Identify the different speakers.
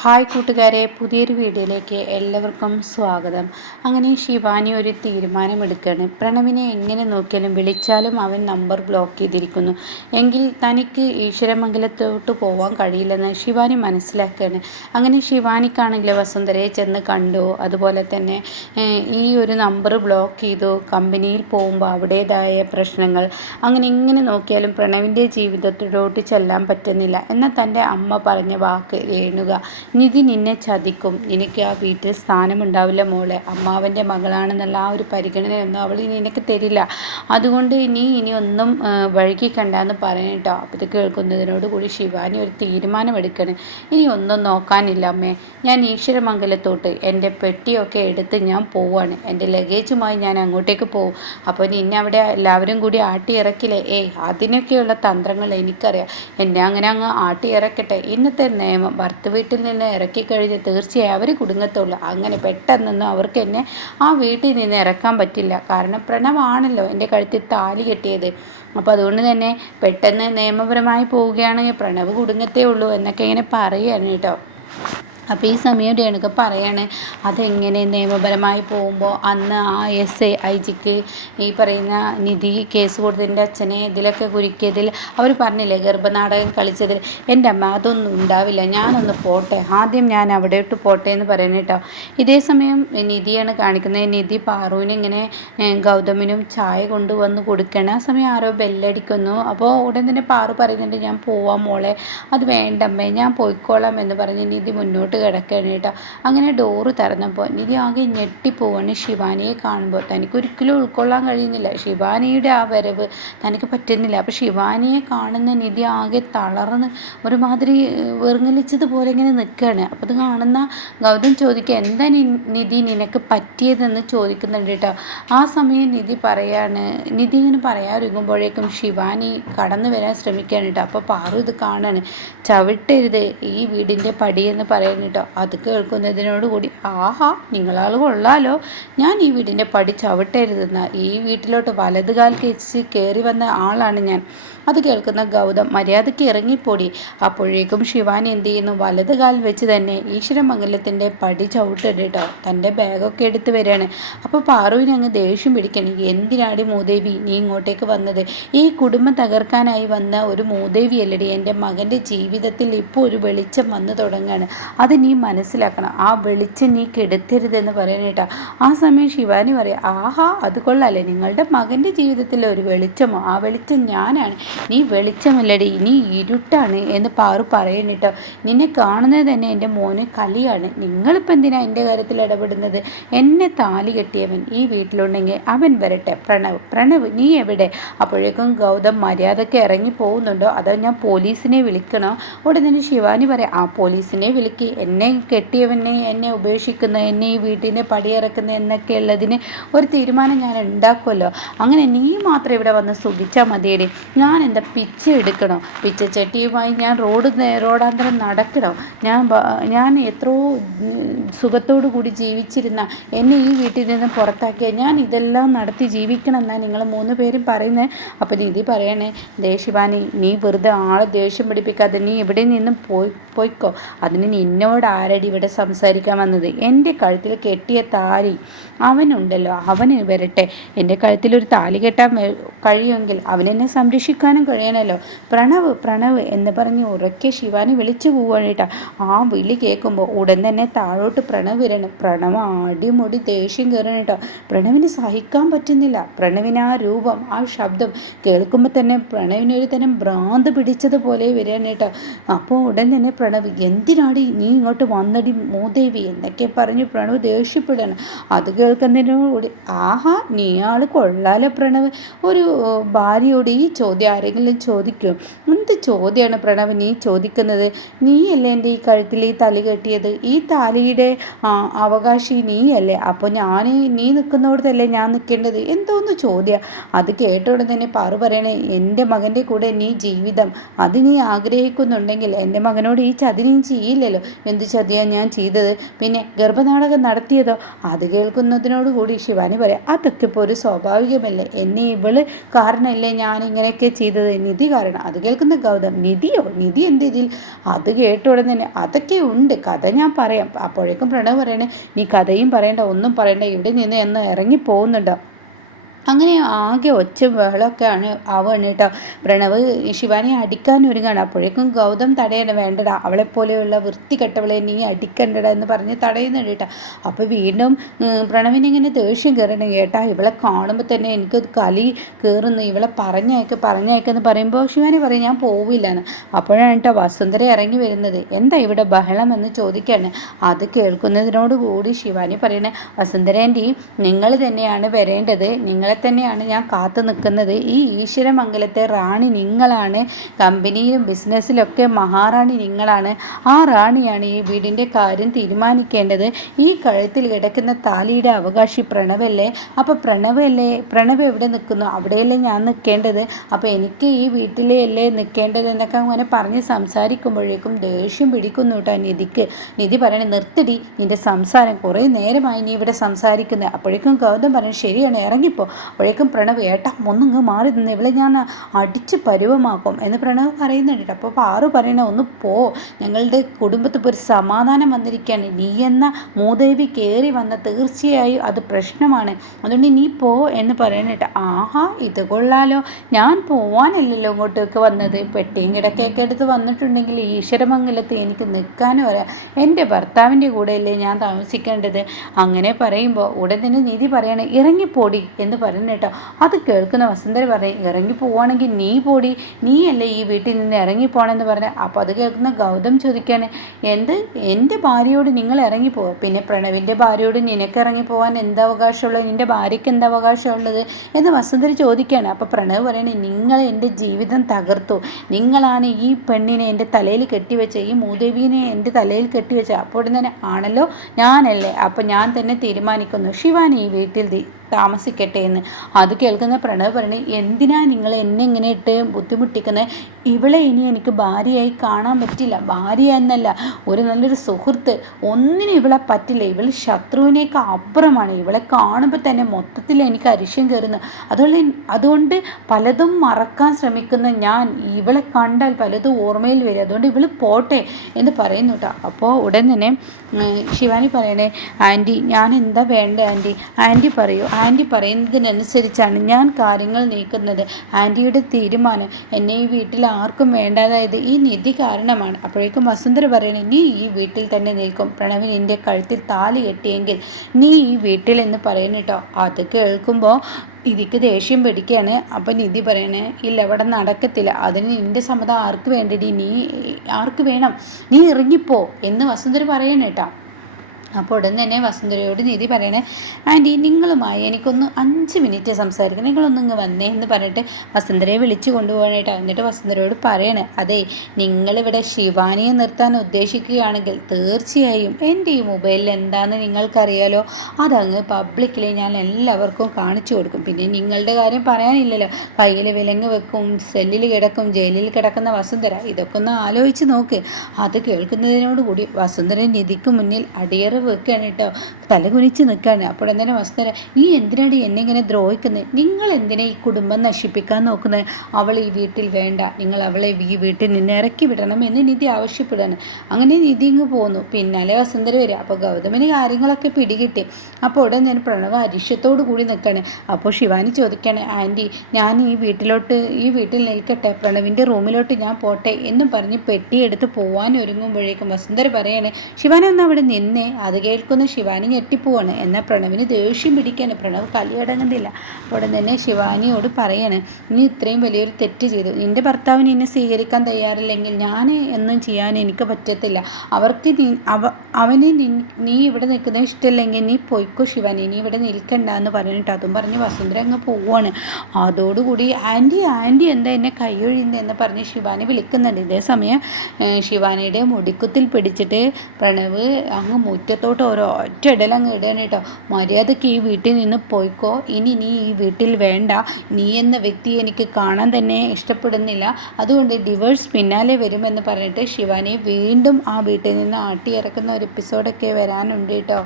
Speaker 1: Hi കൂട്ടുകാരെ പുതിയൊരു വീഡിയോയിലേക്ക് എല്ലാവർക്കും സ്വാഗതം. അങ്ങനെ ശിവാനി ഒരു തീരുമാനമെടുക്കുകയാണ്. പ്രണവിനെ എങ്ങനെ നോക്കിയാലും വിളിച്ചാലും അവൻ നമ്പർ ബ്ലോക്ക് ചെയ്തിരിക്കുന്നു. എങ്കിൽ തനിക്ക് ഈശ്വരമംഗലത്തോട്ട് പോകാൻ കഴിയില്ലെന്ന് ശിവാനി മനസ്സിലാക്കുകയാണ്. അങ്ങനെ ശിവാനിക്കാണെങ്കിൽ വസുന്ധരയെ ചെന്ന് കണ്ടു. അതുപോലെ തന്നെ ഈ ഒരു നമ്പർ ബ്ലോക്ക് ചെയ്തു. കമ്പനിയിൽ പോകുമ്പോൾ അവിടേതായ പ്രശ്നങ്ങൾ. അങ്ങനെ എങ്ങനെ നോക്കിയാലും പ്രണവിന്റെ ജീവിതത്തിലോട്ട് ചെല്ലാൻ പറ്റുന്നില്ല. എന്നാൽ തന്റെ അമ്മ പറഞ്ഞ വാക്ക് രേണുക. നിധി നിന്നെ ചതിക്കും. നിനക്ക് ആ വീട്ടിൽ സ്ഥാനമുണ്ടാവില്ല മോളെ. അമ്മാവന്റെ മകളാണെന്നുള്ള ആ ഒരു പരിഗണനയൊന്നും അവൾ നിനക്ക് തരില്ല. അതുകൊണ്ട് നീ ഇനി ഒന്നും വഴുകി കണ്ടെന്ന് പറയണം കേട്ടോ അപ്പോൾ ഇത് കേൾക്കുന്നതിനോട് കൂടി ശിവാനി ഒരു തീരുമാനമെടുക്കണം. ഇനി ഒന്നും നോക്കാനില്ല അമ്മേ. ഞാൻ ഈശ്വരമംഗലത്തോട്ട് എന്റെ പെട്ടിയൊക്കെ എടുത്ത് ഞാൻ പോവാണ്. എന്റെ ലഗേജുമായി ഞാൻ അങ്ങോട്ടേക്ക് പോകും അപ്പോൾ നിന്നെ അവിടെ എല്ലാവരും കൂടി ആട്ടി ഇറക്കില്ലേ ഏയ് അതിനൊക്കെയുള്ള തന്ത്രങ്ങൾ എനിക്കറിയാം. എന്നെ അങ്ങനെ അങ്ങ് ആട്ടി ഇറക്കട്ടെ ഇന്നത്തെ നിയമം ഭർത്ത വീട്ടിൽ നിന്ന് നിന്ന് ഇറക്കി കഴിഞ്ഞ് തീർച്ചയായും അവർ കുടുങ്ങത്തുള്ളൂ. അങ്ങനെ പെട്ടെന്നൊന്നും അവർക്ക് എന്നെ ആ വീട്ടിൽ നിന്ന് ഇറക്കാൻ പറ്റില്ല. കാരണം പ്രണവാണല്ലോ എന്റെ കഴുത്തിൽ താലി കെട്ടിയത്. അപ്പോൾ അതുകൊണ്ട് തന്നെ പെട്ടെന്ന് നിയമപരമായി പോവുകയാണെങ്കിൽ പ്രണവ് കുടുങ്ങത്തേ ഉള്ളൂ എന്നൊക്കെ ഇങ്ങനെ പറയുകയാണ് കേട്ടോ. അപ്പോൾ ഈ സമയം രേണുക പറയാണ് അതെങ്ങനെ നിയമപരമായി പോകുമ്പോൾ അന്ന് ആ എസ് ഐ ഐ ജിക്ക് ഈ പറയുന്ന നിധി കേസ് കൊടുത്തതിന്റെ അച്ഛനെ ഇതിലൊക്കെ കുരുക്കിയതിൽ അവർ പറഞ്ഞില്ലേ ഗർഭനാടകം കളിച്ചതിൽ? എന്റെ അമ്മ അതൊന്നും ഉണ്ടാവില്ല ഞാനൊന്ന് പോട്ടെ ആദ്യം ഞാൻ അവിടെയോട്ട് പോട്ടെ എന്ന് പറയുന്നത് കേട്ടോ ഇതേ സമയം നിധിയാണ് കാണിക്കുന്നത്. നിധി പാറുവിന് ഇങ്ങനെ ഗൗതമിനും ചായ കൊണ്ടുവന്ന് കൊടുക്കണം. ആ സമയം ആരോ ബെല്ലടിക്കുന്നു. അപ്പോൾ ഉടൻ തന്നെ പാറു പറയുന്നുണ്ട് ഞാൻ പോവാം മോളെ അത് വേണ്ടമ്മേ ഞാൻ പോയിക്കോളാം എന്ന് പറഞ്ഞ് നിധി മുന്നോട്ട് കിടക്കുകയാണ് കേട്ടോ. അങ്ങനെ ഡോറ് തുറന്നപ്പോൾ നിധി ആകെ ഞെട്ടിപ്പോവാണ് ശിവാനിയെ കാണുമ്പോൾ തനിക്ക് തനിക്കൊരിക്കലും ഉൾക്കൊള്ളാൻ കഴിയുന്നില്ല. ശിവാനിയുടെ ആ വരവ് തനിക്ക് പറ്റുന്നില്ല. അപ്പോൾ ശിവാനിയെ കാണുന്ന നിധി ആകെ തളർന്ന് ഒരുമാതിരി വെറുങ്ങലിച്ചതുപോലെ ഇങ്ങനെ നിൽക്കുകയാണ് അപ്പോൾ അത് കാണുന്ന ഗൗതം ചോദിക്കുക എന്താ നിധി നിനക്ക് പറ്റിയതെന്ന് ചോദിക്കുന്നുണ്ട് കേട്ടോ. ആ സമയം നിധി പറയാണ് നിധി ഇങ്ങനെ പറയാതിരിക്കുമ്പോഴേക്കും ശിവാനി കടന്നു വരാൻ ശ്രമിക്കുകയാണ് കേട്ടോ. അപ്പോൾ പാറു ഇത് കാണാണ്. ചവിട്ടരുത്. ഈ വീടിന്റെ പടിയെന്ന് പറയുന്നു കേട്ടോ അത് കേൾക്കുന്നതിനോടുകൂടി ആഹാ നിങ്ങളാൾ കൊള്ളാലോ. ഞാൻ ഈ വീടിന്റെ പടി ചവിട്ടരുതെന്ന. ഈ വീട്ടിലോട്ട് വലത് കാൽ വെച്ച് കയറി വന്ന ആളാണ് ഞാൻ. അത് കേൾക്കുന്ന ഗൗതം മര്യാദയ്ക്ക് ഇറങ്ങിപ്പോടി. അപ്പോഴേക്കും ശിവാനി എന്ത് ചെയ്യുന്നു? വലത് കാൽ വെച്ച് തന്നെ ഈശ്വരമംഗലത്തിന്റെ പടി ചവിട്ടിട്ട് കേട്ടോ തന്റെ ബാഗൊക്കെ എടുത്ത് വരികയാണ് അപ്പോൾ പാറുവിന് അങ്ങ് ദേഷ്യം പിടിക്കണം. എന്തിനാടി മൂദേവി നീ ഇങ്ങോട്ടേക്ക് വന്നത്? ഈ കുടുംബം തകർക്കാനായി വന്ന ഒരു മൂദേവി അല്ലടി എന്റെ മകന്റെ ജീവിതത്തിൽ ഇപ്പോൾ ഒരു വെളിച്ചം വന്നു തുടങ്ങുകയാണ് അത് നീ മനസ്സിലാക്കണം. ആ വെളിച്ചം നീ കെടുത്തരുതെന്ന് പറയാനായിട്ടാ ആ സമയം ശിവാനി പറയാം ആഹാ അത് കൊള്ളാല്ലേ നിങ്ങളുടെ മകന്റെ ജീവിതത്തിൽ ഒരു വെളിച്ചമോ? ആ വെളിച്ചം ഞാനാണ്. നീ വെളിച്ചമല്ലടി. നീ ഇരുട്ടാണ് എന്ന് പാറു പറയണിട്ടോ നിന്നെ കാണുന്നത് തന്നെ എന്റെ മോന് കലിയാണ്. നിങ്ങളിപ്പോൾ എന്തിനാ എന്റെ കാര്യത്തിൽ ഇടപെടുന്നത്? എന്നെ താലി കെട്ടിയവൻ ഈ വീട്ടിലുണ്ടെങ്കിൽ അവൻ വരട്ടെ. പ്രണവ് പ്രണവ് നീ എവിടെ? അപ്പോഴേക്കും ഗൗതം മര്യാദയ്ക്ക് ഇറങ്ങി പോകുന്നുണ്ടോ? അതോ ഞാൻ പോലീസിനെ വിളിക്കണോ? ഉടനെ ശിവാനി പറയാം ആ പോലീസിനെ വിളിക്ക്. എന്നെ കെട്ടിയവനെ എന്നെ ഉപേക്ഷിക്കുന്ന എന്നെ ഈ വീട്ടിനെ പടിയിറക്കുന്ന എന്നൊക്കെ ഉള്ളതിന് ഒരു തീരുമാനം ഞാൻ ഉണ്ടാക്കുമല്ലോ. അങ്ങനെ നീ മാത്രം ഇവിടെ വന്ന് സുഖിച്ചാൽ മതിയടി. ഞാൻ എന്റെ പിച്ച എടുക്കണോ? പിച്ചച്ചട്ടിയുമായി ഞാൻ റോഡ് റോഡാന്തരം നടക്കണോ? ഞാൻ ഞാൻ എത്രയോ സുഖത്തോടു കൂടി ജീവിച്ചിരുന്ന എന്നെ ഈ വീട്ടിൽ നിന്ന് പുറത്താക്കിയ ഞാൻ ഇതെല്ലാം നടത്തി ജീവിക്കണം എന്നാണ് നിങ്ങൾ മൂന്ന് പേരും പറയുന്നത് അപ്പോൾ നിധി പറയണേ ദേഷ്യവാനി നീ വെറുതെ ആളെ ദേഷ്യം പിടിപ്പിക്കാതെ നീ എവിടെ നിന്നും പോയി പോയിക്കോ. അതിന് നിന്നോട് ആരടി ഇവിടെ സംസാരിക്കാൻ വന്നത്? എന്റെ കഴുത്തിൽ കെട്ടിയ താലി അവനുണ്ടല്ലോ അവന് വരട്ടെ. എന്റെ കഴുത്തിൽ ഒരു താലി കെട്ടാൻ കഴിയുമെങ്കിൽ അവനെന്നെ സംരക്ഷിക്കാനും കഴിയണമല്ലോ പ്രണവ് പ്രണവ് എന്ന് പറഞ്ഞ് ഉറക്കെ ശിവാനി വിളിച്ചു പോവാണ് ആ വിളി കേൾക്കുമ്പോൾ ഉടൻ തന്നെ താഴോട്ട് പ്രണവ് വരണം. പ്രണവ് അടിമുടി ദേഷ്യം കയറണം കേട്ടോ. പ്രണവിന് സഹിക്കാൻ പറ്റുന്നില്ല. പ്രണവിന് ആ രൂപം ആ ശബ്ദം കേൾക്കുമ്പോൾ തന്നെ പ്രണവിനൊരു തരം ഭ്രാന്ത് പിടിച്ചതുപോലെ വരികയാണ് കേട്ടോ. അപ്പോൾ ഉടൻ തന്നെ പ്രണവ് എന്തിനാടി നീ ഇങ്ങോട്ട് വന്നടി മൂദേവി എന്നൊക്കെ പറഞ്ഞു പ്രണവ് ദേഷ്യപ്പെടുകയാണ്. അത് കേൾക്കുന്നതിനോട് ആഹാ നീ ആൾ കൊള്ളാലോ പ്രണവ്. ഒരു ഭാര്യയോട് ഈ ചോദ്യം ആരെങ്കിലും ചോദിക്കും? എന്ത് ചോദ്യമാണ് പ്രണവ് നീ ചോദിക്കുന്നത്? നീയല്ലേ എന്റെ ഈ കഴുത്തിൽ ഈ തലി കെട്ടിയത്? ഈ താലിയുടെ അവകാശി നീയല്ലേ? അപ്പോൾ ഞാൻ നീ നിൽക്കുന്നിടത്തല്ലേ ഞാൻ നിൽക്കേണ്ടത്? എന്തോന്ന് ചോദ്യം. അത് കേട്ടോടെ തന്നെ പാറു പറയണേ എന്റെ മകന്റെ കൂടെ നീ ജീവിതം. അത് നീ ആഗ്രഹിക്കുന്നുണ്ടെങ്കിൽ എന്റെ മകനോട് ഈ ചതി നീ ചെയ്യില്ലല്ലോ എന്ത് ചതിയാണ് ഞാൻ ചെയ്തത്? പിന്നെ ഗർഭനാടകം നടത്തിയതോ? അത് കേൾക്കുന്നതിനോട് കൂടി ശിവാനി പറയാം അതൊക്കെ ഇപ്പോൾ ഒരു സ്വാഭാവികമല്ലേ? എന്നെ ഇവൾ കാരണമല്ലേ ഞാൻ ഇങ്ങനെയൊക്കെ ചെയ്തത്? നിധി കാരണം. അത് കേൾക്കുന്ന ഗൗതം നിധിയോ? നിധി എന്ത് ഇതിൽ? അത് കേട്ട ഉടനെ തന്നെ. അതൊക്കെ ഉണ്ട്. കഥ ഞാൻ പറയാം. അപ്പോഴേക്കും പ്രണവ് പറയണേ നീ കഥയും പറയണ്ട ഒന്നും പറയണ്ട. ഇവിടെ നിന്ന് എന്ന് ഇറങ്ങി പോകുന്നുണ്ടോ? അങ്ങനെ ആകെ ഒച്ച ബഹളമൊക്കെയാണ് ആവുകയാണ് കേട്ടോ. പ്രണവ് ശിവാനെ അടിക്കാൻ ഒരുങ്ങാണ്. അപ്പോഴേക്കും ഗൗതം തടയണം വേണ്ടടാ. അവളെപ്പോലെയുള്ള വൃത്തികെട്ടവളെ നീ അടിക്കണ്ടട എന്ന് പറഞ്ഞ് തടയുന്നുണ്ട് കേട്ടോ. അപ്പോൾ വീണ്ടും പ്രണവിനെ ഇങ്ങനെ ദേഷ്യം കയറണം കേട്ടാ. ഇവളെ കാണുമ്പോൾ തന്നെ എനിക്ക് കലി കയറുന്നു ഇവളെ പറഞ്ഞയക്ക് പറഞ്ഞയക്കെന്ന് പറയുമ്പോൾ ശിവാനി പറയും ഞാൻ പോവില്ല എന്ന് അപ്പോഴാണ് കേട്ടോ വസുന്ധര ഇറങ്ങി വരുന്നത്. എന്താ ഇവിടെ ബഹളം? എന്ന് ചോദിക്കുകയാണ് അത് കേൾക്കുന്നതിനോട് കൂടി ശിവാനി പറയണേ വസുന്ധരേന്റെ നിങ്ങൾ തന്നെയാണ് വരേണ്ടത്. നിങ്ങളെ തന്നെയാണ് ഞാൻ കാത്തു നിൽക്കുന്നത്. ഈ ഈശ്വരമംഗലത്തെ റാണി നിങ്ങളാണ്. കമ്പനിയിലും ബിസിനസ്സിലൊക്കെ മഹാറാണി നിങ്ങളാണ്. ആ റാണിയാണ് ഈ വീടിന്റെ കാര്യം തീരുമാനിക്കേണ്ടത്. ഈ കഴുത്തിൽ കിടക്കുന്ന താലിയുടെ അവകാശി പ്രണവല്ലേ? അപ്പോൾ പ്രണവല്ലേ? പ്രണവ് എവിടെ നിൽക്കുന്നു? അവിടെയല്ലേ ഞാൻ നിൽക്കേണ്ടത്? അപ്പോൾ എനിക്ക് ഈ വീട്ടിലല്ലേ നിൽക്കേണ്ടത് എന്നൊക്കെ അങ്ങനെ പറഞ്ഞ് സംസാരിക്കുമ്പോഴേക്കും ദേഷ്യം പിടിക്കുന്നു കേട്ടോ നിധിക്ക്. നിധി പറയണേ നിർത്തടി നിന്റെ സംസാരം കുറേ നേരമായി നീ ഇവിടെ സംസാരിക്കുന്നത് അപ്പോഴേക്കും ഗൗതം പറഞ്ഞു ശരിയാണ് ഇറങ്ങിപ്പോ. അപ്പോഴേക്കും പ്രണവ് ഏട്ടാ ഒന്നിങ്ങ് മാറി നിന്ന് ഇവളെ ഞാൻ അടിച്ച് പരുവമാക്കും. എന്ന് പ്രണവ് പറയുന്നുണ്ട്. അപ്പോൾ പാറു പറയണ ഒന്ന് പോ ഞങ്ങളുടെ കുടുംബത്തിൽ ഒരു സമാധാനം വന്നിരിക്കുകയാണ്. നീ എന്ന മൂദേവി കയറി വന്ന തീർച്ചയായും അത് പ്രശ്നമാണ്. അതുകൊണ്ട് നീ പോ എന്ന് പറയണിട്ട് ആഹാ ഇത് കൊള്ളാലോ. ഞാൻ പോവാനല്ലല്ലോ ഇങ്ങോട്ടേക്ക് വന്നത്. പെട്ടിയും കിടക്കയൊക്കെ എടുത്ത് വന്നിട്ടുണ്ടെങ്കിൽ ഈശ്വരമംഗലത്ത് എനിക്ക് നിൽക്കാനും അറിയാം. എന്റെ ഭർത്താവിന്റെ കൂടെയല്ലേ ഞാൻ താമസിക്കേണ്ടത്? അങ്ങനെ പറയുമ്പോൾ ഉടൻ തന്നെ നീതി പറയണേ ഇറങ്ങിപ്പോടി എന്ന് പറഞ്ഞു കേട്ടോ അത് കേൾക്കുന്ന വസന്തർ പറയും ഇറങ്ങി പോവാണെങ്കിൽ നീ പോടി. നീയല്ലേ ഈ വീട്ടിൽ നിന്ന് ഇറങ്ങി പോകണമെന്ന് പറഞ്ഞ. അപ്പോൾ അത് കേൾക്കുന്ന ഗൗതം ചോദിക്കുകയാണ് എന്ത്? എന്റെ ഭാര്യയോട് നിങ്ങൾ ഇറങ്ങി ഇറങ്ങിപ്പോവുക പിന്നെ പ്രണവിന്റെ ഭാര്യയോട് നിനക്ക് ഇറങ്ങി പോകാൻ എന്താ അവകാശമുള്ളത്? നിന്റെ ഭാര്യയ്ക്ക് എന്താ അവകാശമുള്ളത്? എന്ന് വസന്തർ ചോദിക്കുകയാണ് അപ്പോൾ പ്രണവ് പറയണേ നിങ്ങൾ എന്റെ ജീവിതം തകർത്തു. നിങ്ങളാണ് ഈ പെണ്ണിനെ എന്റെ തലയിൽ കെട്ടിവെച്ച ഈ മൂദേവീനെ എന്റെ തലയിൽ കെട്ടിവെച്ച. അപ്പോൾ തന്നെ ആണല്ലോ ഞാനല്ലേ? അപ്പോൾ ഞാൻ തന്നെ തീരുമാനിക്കുന്നു. ശിവാനി ഈ വീട്ടിൽ താമസിക്കട്ടെ എന്ന് അത് കേൾക്കുന്ന പ്രണവ് പറയണേ എന്തിനാ നിങ്ങൾ എന്നെ ഇങ്ങനെ ഇട്ട് ബുദ്ധിമുട്ടിക്കുന്നത് ഇവളെ ഇനി എനിക്ക് ഭാര്യയായി കാണാൻ പറ്റില്ല. ഭാര്യ എന്നല്ല ഒരു നല്ലൊരു സുഹൃത്ത്. ഒന്നിനും ഇവളെ പറ്റില്ല. ഇവൾ ശത്രുവിനേക്ക് അപ്പുറമാണ്. ഇവളെ കാണുമ്പോൾ തന്നെ മൊത്തത്തിൽ എനിക്ക് അരിശം കയറുന്നു. അതുകൊണ്ട് അതുകൊണ്ട് പലതും മറക്കാൻ ശ്രമിക്കുന്ന ഞാൻ ഇവളെ കണ്ടാൽ പലതും ഓർമ്മയിൽ വരും. അതുകൊണ്ട് ഇവൾ പോട്ടെ എന്ന് പറയുന്നു കേട്ടോ. അപ്പോൾ ഉടൻ തന്നെ ശിവാനി പറയണേ ആന്റി ഞാൻ എന്താ വേണ്ടേ ആന്റി ആന്റി പറയൂ. ആന്റി പറയുന്നതിനനുസരിച്ചാണ് ഞാൻ കാര്യങ്ങൾ നീക്കുന്നത്. ആന്റിയുടെ തീരുമാനം എന്നെ ഈ വീട്ടിൽ ആർക്കും വേണ്ടാതായത് ഈ നിധി കാരണമാണ്. അപ്പോഴേക്കും വസുന്ധര പറയണേ നീ ഈ വീട്ടിൽ തന്നെ നിൽക്കും. പ്രണവിൻ എന്റെ കഴുത്തിൽ താലി കെട്ടിയെങ്കിൽ നീ ഈ വീട്ടിൽ എന്ന് പറയുന്നിട്ടോ അത് കേൾക്കുമ്പോൾ ഇതിക്ക് ദേഷ്യം പിടിക്കുകയാണ്. അപ്പം നിധി പറയണേ ഇല്ല ഇവിടെ നടക്കത്തില്ല. അതിന് നിന്റെ സമ്മതം ആർക്ക് വേണ്ടടി? നീ ആർക്ക് വേണം? നീ ഇറങ്ങിപ്പോ. എന്ന് വസുന്ധര പറയണേട്ടാ അപ്പോൾ ഉടൻ തന്നെ വസുന്ധരയോട് നീതി പറയണേ. ആന്റി നിങ്ങളുമായി എനിക്കൊന്ന് അഞ്ച് മിനിറ്റ് സംസാരിക്കണം. നിങ്ങളൊന്ന് ഇങ്ങ് വന്നേ എന്ന് പറഞ്ഞിട്ട് വസുന്ധരയെ വിളിച്ചു കൊണ്ടുപോകാനായിട്ട് എന്നിട്ട് വസുന്ധരയോട് പറയണേ. അതെ നിങ്ങളിവിടെ ശിവാനിയെ നിർത്താൻ ഉദ്ദേശിക്കുകയാണെങ്കിൽ തീർച്ചയായും എന്റെ ഈ മൊബൈലിൽ എന്താണെന്ന് നിങ്ങൾക്കറിയാലോ. അതങ്ങ് പബ്ലിക്കിൽ ഞാൻ എല്ലാവർക്കും കാണിച്ചു കൊടുക്കും. പിന്നെ നിങ്ങളുടെ കാര്യം പറയാനില്ലല്ലോ. കയ്യിൽ വിലങ്ങ് വെക്കും സെല്ലിൽ കിടക്കും ജയിലിൽ കിടക്കുന്ന വസുന്ധര. ഇതൊക്കെ ഒന്ന് ആലോചിച്ച് നോക്ക്. അത് കേൾക്കുന്നതിനോടുകൂടി വസുന്ധര നിധിക്ക് മുന്നിൽ അടിയറ വെക്കുകയാണ് കേട്ടോ. തലകുനിച്ച് നിൽക്കുകയാണ് അപ്പോൾ തന്നെ വസ്തുത നീ എന്തിനാണ് എന്നെ ഇങ്ങനെ ദ്രോഹിക്കുന്നത് നിങ്ങൾ എന്തിനാ ഈ കുടുംബം നശിപ്പിക്കാൻ നോക്കുന്നത് അവൾ ഈ വീട്ടിൽ വേണ്ട. നിങ്ങൾ അവളെ ഈ വീട്ടിൽ നിന്ന് ഇറക്കി വിടണം എന്ന് നിധി ആവശ്യപ്പെടുകയാണ്. അങ്ങനെ നിധി ഇങ്ങ് പോന്നു. പിന്നാലെ വസുന്ധര വരിക. അപ്പോൾ ഗൗതമിന് കാര്യങ്ങളൊക്കെ പിടികിട്ടി. അപ്പോൾ ഉടൻ ഞാൻ പ്രണവ് അരിഷ്യത്തോടു കൂടി നിൽക്കുകയാണ് അപ്പോൾ ശിവാനി ചോദിക്കുകയാണ് ആന്റി ഞാൻ ഈ വീട്ടിലോട്ട് ഈ വീട്ടിൽ നിൽക്കട്ടെ. പ്രണവിന്റെ റൂമിലോട്ട് ഞാൻ പോട്ടെ എന്നും പറഞ്ഞ് പെട്ടിയെടുത്ത് പോവാൻ ഒരുങ്ങുമ്പോഴേക്കും വസുന്ധര പറയാണ് ശിവാനി ഒന്ന് അവിടെ നിന്നേ. അത് കേൾക്കുന്ന. ശിവാനി ഞെട്ടിപ്പോവാണ്. എന്നാൽ പ്രണവിന് ദേഷ്യം പിടിക്കാണ്. പ്രണവ് കളിയടങ്ങുന്നില്ല ഉടൻ തന്നെ ശിവാനിയോട് പറയാണ് നീ ഇത്രയും വലിയൊരു തെറ്റ് ചെയ്തു. നിന്റെ ഭർത്താവിന് എന്നെ സ്വീകരിക്കാൻ തയ്യാറില്ലെങ്കിൽ ഞാൻ എന്നും ചെയ്യാൻ എനിക്ക് പറ്റത്തില്ല. അവർക്ക് നീ അവ അവന് നീ ഇവിടെ നിൽക്കുന്നത് ഇഷ്ടമില്ലെങ്കിൽ നീ പോയിക്കോ ശിവാനി. നീ ഇവിടെ നിൽക്കണ്ട എന്ന് പറഞ്ഞിട്ട് അതും പറഞ്ഞ് വസുന്ധര അങ്ങ് പോവുകയാണ് അതോടുകൂടി ആന്റി ആന്റി എന്താ എന്നെ കൈയൊഴിയുന്നത് പറഞ്ഞ് ശിവാനി വിളിക്കുന്നുണ്ട്. ഇതേ സമയം ശിവാനിയുടെ മുടിക്കുത്തിൽ പിടിച്ചിട്ട് പ്രണവ് അങ്ങ് മുറ്റ നെഞ്ചത്തോട്ട് ഓരോ ഒറ്റ ഇടലങ്ങ് ഇടണം കേട്ടോ. മര്യാദയ്ക്ക് ഈ വീട്ടിൽ നിന്ന് പോയിക്കോ. ഇനി നീ ഈ വീട്ടിൽ വേണ്ട. നീ എന്ന വ്യക്തി എനിക്ക് കാണാൻ തന്നെ ഇഷ്ടപ്പെടുന്നില്ല. അതുകൊണ്ട് ഡിവേഴ്സ് പിന്നാലെ വരുമെന്ന് പറഞ്ഞിട്ട് ശിവാനെ വീണ്ടും ആ വീട്ടിൽ നിന്ന് ആട്ടിയിറക്കുന്ന ഒരു എപ്പിസോഡൊക്കെ വരാനുണ്ട് കേട്ടോ.